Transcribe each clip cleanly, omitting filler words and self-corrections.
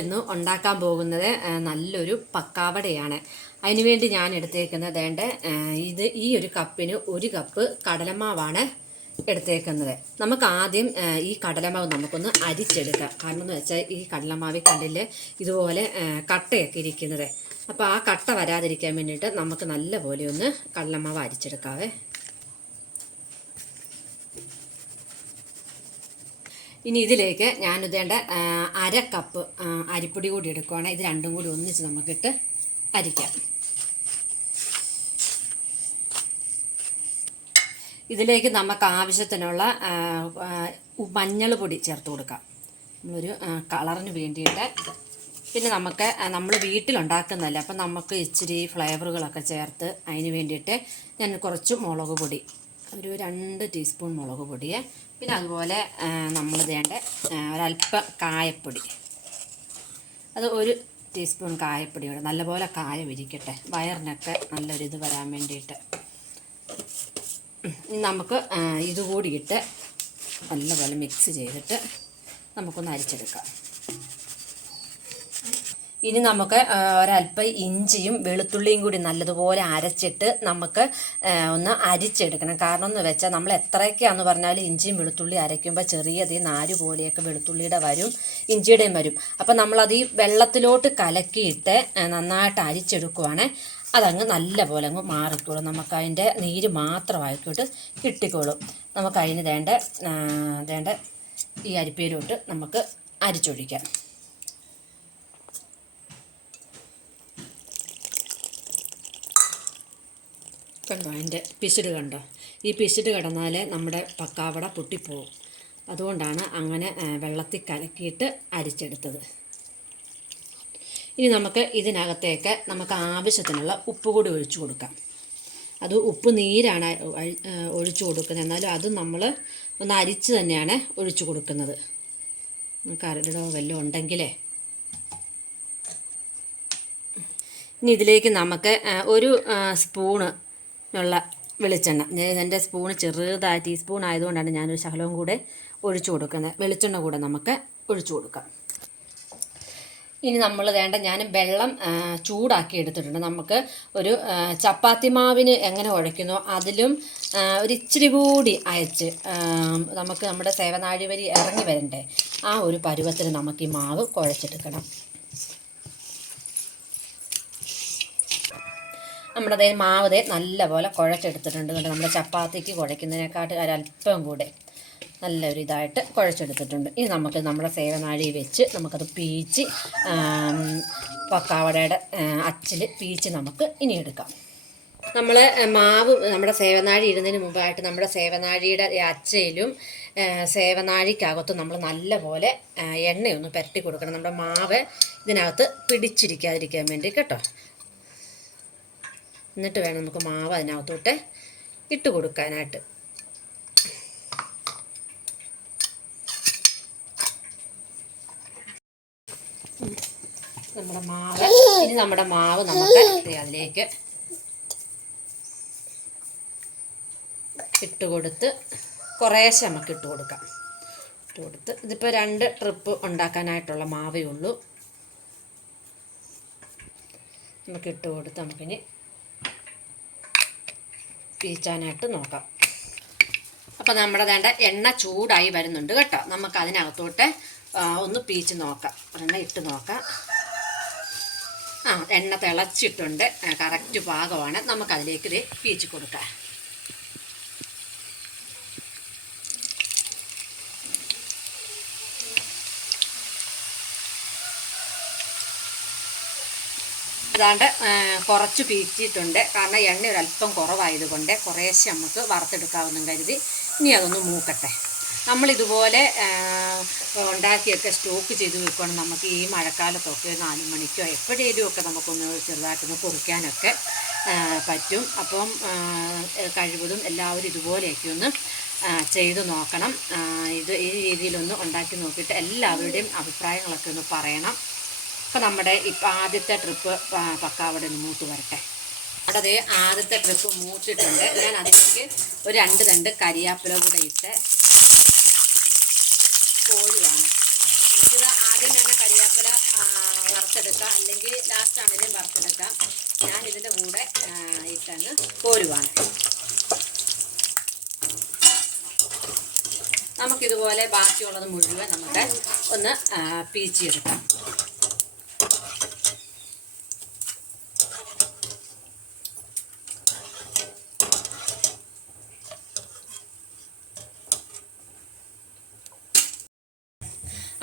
ഇന്ന് ഉണ്ടാക്കാൻ പോകുന്നത് നല്ലൊരു പക്കാവടയാണ്. അതിനുവേണ്ടി ഞാൻ എടുത്തേക്കുന്നത് ഈ ഒരു കപ്പിന് 1 കപ്പ് കടലമാവാണ് എടുത്തേക്കുന്നത്. നമുക്ക് ആദ്യം ഈ കടലമാവ് നമുക്കൊന്ന് അരിച്ചെടുക്കാം. കാരണം എന്ന് വെച്ചാൽ ഈ കടലമാവിൽ കണ്ടില്ലേ ഇതുപോലെ കട്ടയൊക്കെ ഇരിക്കുന്നത്. അപ്പോൾ ആ കട്ട വരാതിരിക്കാൻ വേണ്ടിയിട്ട് നമുക്ക് നല്ലപോലെ ഒന്ന് കടലമാവ് അരിച്ചെടുക്കാവേ. ഇനി ഇതിലേക്ക് ഞാനിതേണ്ട 1/2 കപ്പ് അരിപ്പൊടി കൂടി എടുക്കുകയാണ്. ഇത് രണ്ടും കൂടി ഒന്നിച്ച് നമുക്കിട്ട് അരിക്കാം. ഇതിലേക്ക് നമുക്ക് ആവശ്യത്തിനുള്ള മഞ്ഞൾ പൊടി ചേർത്ത് കൊടുക്കാം, നമ്മളൊരു കളറിന് വേണ്ടിയിട്ട്. പിന്നെ നമ്മൾ വീട്ടിലുണ്ടാക്കുന്നതല്ല, അപ്പം നമുക്ക് ഇച്ചിരി ഫ്ലേവറുകളൊക്കെ ചേർത്ത് അതിന് വേണ്ടിയിട്ട് ഞാൻ കുറച്ച് മുളക് പൊടി, ഒരു 2 ടീസ്പൂൺ മുളക് പൊടിയെ, പിന്നെ അതുപോലെ നമ്മൾ ഒരല്പം കായപ്പൊടി, അത് 1 ടീസ്പൂൺ കായപ്പൊടിയോടെ നല്ലപോലെ കായം ഇരിക്കട്ടെ, വയറിനൊക്കെ നല്ലൊരിത് വരാൻ വേണ്ടിയിട്ട്. നമുക്ക് ഇതുകൂടി ഇട്ട് നല്ലപോലെ മിക്സ് ചെയ്തിട്ട് നമുക്കൊന്ന് അരിച്ചെടുക്കാം. ഇനി നമുക്ക് ഒരല്പം ഇഞ്ചിയും വെളുത്തുള്ളിയും കൂടി നല്ലതുപോലെ അരച്ചിട്ട് നമുക്ക് ഒന്ന് അരിച്ചെടുക്കണം. കാരണം എന്ന് വെച്ചാൽ നമ്മൾ എത്രയൊക്കെയാണെന്ന് പറഞ്ഞാലും ഇഞ്ചിയും വെളുത്തുള്ളി അരയ്ക്കുമ്പോൾ ചെറിയതീ നാര് പോലെയൊക്കെ വെളുത്തുള്ളിയുടെ വരും, ഇഞ്ചിയുടെയും വരും. അപ്പം നമ്മളത് ഈ വെള്ളത്തിലോട്ട് കലക്കിയിട്ട് നന്നായിട്ട് അരിച്ചെടുക്കുവാണ്. അതങ്ങ് നല്ല പോലെ അങ്ങ് മാറിക്കോളും, നമുക്കതിൻ്റെ നീര് മാത്രമായിക്കോട്ട് കിട്ടിക്കോളും. നമുക്കതിന് വേണ്ട ഈ അരിപ്പയിലോട്ട് നമുക്ക് അരിച്ചൊഴിക്കാം. കണ്ടോ അതിൻ്റെ പിശുട് കണ്ടോ? ഈ പിശുട് കിടന്നാൽ നമ്മുടെ പക്കാവട പൊട്ടിപ്പോവും. അതുകൊണ്ടാണ് അങ്ങനെ വെള്ളത്തിൽ കലക്കിയിട്ട് അരിച്ചെടുത്തത്. ഇനി നമുക്ക് ഇതിനകത്തേക്ക് നമുക്ക് ആവശ്യത്തിനുള്ള ഉപ്പ് കൂടി ഒഴിച്ചു കൊടുക്കാം. അത് ഉപ്പ് നീരാണ് ഒഴിച്ചു കൊടുക്കുന്നത്, എന്നാലും അത് നമ്മൾ ഒന്ന് അരിച്ച് തന്നെയാണ് ഒഴിച്ചു കൊടുക്കുന്നത്. കരടോ വല്ലതും ഉണ്ടെങ്കിലേ. ഇനി ഇതിലേക്ക് നമുക്ക് 1 സ്പൂണ് ഉള്ള വെളിച്ചെണ്ണ, എൻ്റെ സ്പൂണ് ചെറുതായ ടീസ്പൂൺ ആയതുകൊണ്ടാണ് ഞാനൊരു ശകലവും കൂടെ ഒഴിച്ചു കൊടുക്കുന്നത്. വെളിച്ചെണ്ണ കൂടെ നമുക്ക് ഒഴിച്ചു കൊടുക്കാം. ഇനി നമ്മൾ ഞാൻ വെള്ളം ചൂടാക്കി എടുത്തിട്ടുണ്ട്. നമുക്ക് ഒരു ചപ്പാത്തി മാവിന് എങ്ങനെ കുഴയ്ക്കുന്നോ അതിലും ഒരു ഇച്ചിരി കൂടി അയച്ച് നമുക്ക് നമ്മുടെ സേവനാഴി വരി ഇറങ്ങി വരണ്ടേ, ആ ഒരു പരുവത്തിൽ നമുക്ക് ഈ മാവ് കുഴച്ചെടുക്കണം. നമ്മുടെ മാവ് നല്ലപോലെ കുഴച്ചെടുത്തിട്ടുണ്ട്. നമ്മുടെ ചപ്പാത്തിക്ക് കുഴയ്ക്കുന്നതിനെക്കാട്ട് ഒരല്പം കൂടെ നല്ലൊരു ഇതായിട്ട് കുഴച്ചെടുത്തിട്ടുണ്ട്. ഇനി നമുക്ക് നമ്മുടെ സേവനാഴി വെച്ച് നമുക്കത് പീച്ച് പക്കാവടയുടെ അച്ചിൽ പീച്ച് നമുക്ക് ഇനി എടുക്കാം. നമ്മൾ മാവ് നമ്മുടെ സേവനാഴി ഇടുന്നതിന് മുമ്പായിട്ട് നമ്മുടെ സേവനാഴിയുടെ അച്ചയിലും സേവനാഴിക്കകത്തും നമ്മൾ നല്ലപോലെ എണ്ണയൊന്ന് പുരട്ടി കൊടുക്കണം, നമ്മുടെ മാവ് ഇതിനകത്ത് പിടിച്ചിരിക്കാതിരിക്കാൻ വേണ്ടി കേട്ടോ. എന്നിട്ട് വേണം നമുക്ക് മാവ് അതിനകത്തോട്ട് ഇട്ട് കൊടുക്കാനായിട്ട്. നമ്മുടെ മാവ് നമുക്ക് അതിലേക്ക് ഇട്ടുകൊടുത്ത് കുറേശ്ശെ നമുക്ക് ഇട്ട് കൊടുക്കാം. ഇതിപ്പോൾ 2 ട്രിപ്പ് ഉണ്ടാക്കാനായിട്ടുള്ള മാവേ ഉള്ളൂ. നമുക്ക് ഇട്ട് കൊടുത്ത് നമുക്കിനി പീച്ചാനായിട്ട് നോക്കാം. അപ്പോൾ നമ്മുടെ എണ്ണ ചൂടായി വരുന്നുണ്ട് കേട്ടോ. നമുക്ക് അതിനകത്തോട്ട് ഒന്ന് പീച്ച് നോക്കാം, എണ്ണ ഇട്ട് നോക്കാം. എണ്ണ തിളച്ചിട്ടുണ്ട്, കറക്റ്റ് പാകമാണ്. നമുക്കതിലേക്ക് ഇത് പീച്ച് കൊടുക്കാം. അതാണ്ട് കുറച്ച് പീച്ചിട്ടുണ്ട്, കാരണം എണ്ണ ഒരല്പം കുറവായതുകൊണ്ട് കുറേശ്ശെ നമുക്ക് വറുത്തെടുക്കാമെന്നും കരുതി. ഇനി അതൊന്ന് മൂക്കട്ടെ. നമ്മളിതുപോലെ ഉണ്ടാക്കിയൊക്കെ സ്റ്റോക്ക് ചെയ്ത് വെക്കുകയാണെങ്കിൽ നമുക്ക് ഈ മഴക്കാലത്തൊക്കെ 4 മണിക്കോ എപ്പോഴേലുമൊക്കെ നമുക്കൊന്ന് ചെറുതായിട്ടൊന്ന് കുറിക്കാനൊക്കെ പറ്റും. അപ്പം കഴിവതും എല്ലാവരും ഇതുപോലെയൊക്കെ ഒന്ന് ചെയ്ത് നോക്കണം. ഈ രീതിയിലൊന്ന് ഉണ്ടാക്കി നോക്കിയിട്ട് എല്ലാവരുടെയും അഭിപ്രായങ്ങളൊക്കെ ഒന്ന് പറയണം. അപ്പോൾ നമ്മുടെ ഇപ്പം ആദ്യത്തെ ട്രിപ്പ് പക്കാവട ഒന്ന് മൂത്ത് വരട്ടെ. അവിടെ ആദ്യത്തെ ട്രിപ്പ് മൂത്തിട്ടുണ്ട്. ഞാൻ അതിലേക്ക് ഒരു 2 തണ്ട് കരിയാപ്പില കൂടെ ഇട്ട് കോഴിയാണ്. നമുക്കിത് ആദ്യം തന്നെ കരിയാപ്പില വറുത്തെടുക്കാം, അല്ലെങ്കിൽ ലാസ്റ്റ് ആണെങ്കിലും വറുത്തെടുക്കാം. ഞാൻ ഇതിൻ്റെ കൂടെ ഇട്ടങ്ങ് കോരുവാണ്. നമുക്കിതുപോലെ ബാക്കിയുള്ളത് മുഴുവൻ നമുക്ക് ഒന്ന് പീച്ചിയെടുക്കാം.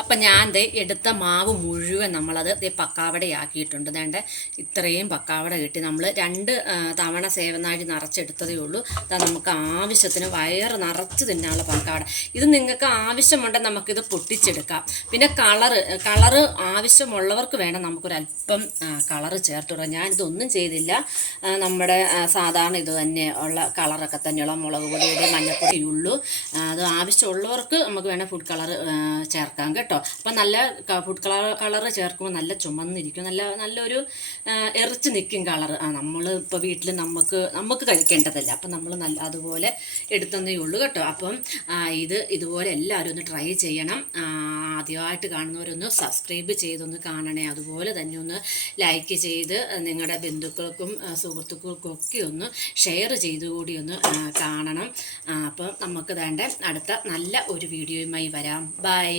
അപ്പം ഞാൻ എടുത്ത മാവ് മുഴുവൻ നമ്മളത് പക്കാവടയാക്കിയിട്ടുണ്ട്. വേണ്ട ഇത്രയും പക്കാവട കിട്ടി. നമ്മൾ 2 തവണ സേവനാഴി നിറച്ചെടുത്തതേ ഉള്ളൂ. നമുക്ക് ആവശ്യത്തിന് വയറ് നിറച്ച് തിന്നാനുള്ള പക്കാവട. ഇത് നിങ്ങൾക്ക് ആവശ്യമുണ്ടെങ്കിൽ നമുക്കിത് പൊട്ടിച്ചെടുക്കാം. പിന്നെ കളറ് ആവശ്യമുള്ളവർക്ക് വേണം നമുക്കൊരല്പം കളറ് ചേർത്തിടാം. ഞാനിതൊന്നും ചെയ്തില്ല. നമ്മുടെ സാധാരണ ഇത് തന്നെ ഉള്ള കളറൊക്കെ തന്നെയുള്ള മുളക് പൊടിയുടെ മഞ്ഞൾപ്പൊടിയുള്ളൂ. അത് ആവശ്യമുള്ളവർക്ക് നമുക്ക് വേണം ഫുഡ് കളർ ചേർക്കാം കേട്ടോ. അപ്പം നല്ല ഫുഡ് കളറ് ചേർക്കുമ്പോൾ നല്ല ചുമന്നിരിക്കും, നല്ലൊരു എറിച്ച് നിൽക്കും കളറ്. നമ്മൾ ഇപ്പോൾ വീട്ടിൽ നമുക്ക് കഴിക്കേണ്ടതല്ല. അപ്പം നമ്മൾ അതുപോലെ എടുത്തതേ ഉള്ളൂ കേട്ടോ. അപ്പം ഇതുപോലെ എല്ലാവരും ഒന്ന് ട്രൈ ചെയ്യണം. ആദ്യമായിട്ട് കാണുന്നവരൊന്ന് സബ്സ്ക്രൈബ് ചെയ്തൊന്ന് കാണണേ. അതുപോലെ തന്നെ ഒന്ന് ലൈക്ക് ചെയ്ത് നിങ്ങളുടെ ബന്ധുക്കൾക്കും സുഹൃത്തുക്കൾക്കും ഒക്കെ ഒന്ന് ഷെയർ ചെയ്ത് കൂടി ഒന്ന് കാണണം. അപ്പം നമുക്ക് വേണ്ട അടുത്ത നല്ല ഒരു വീഡിയോയുമായി വരാം. ബൈ.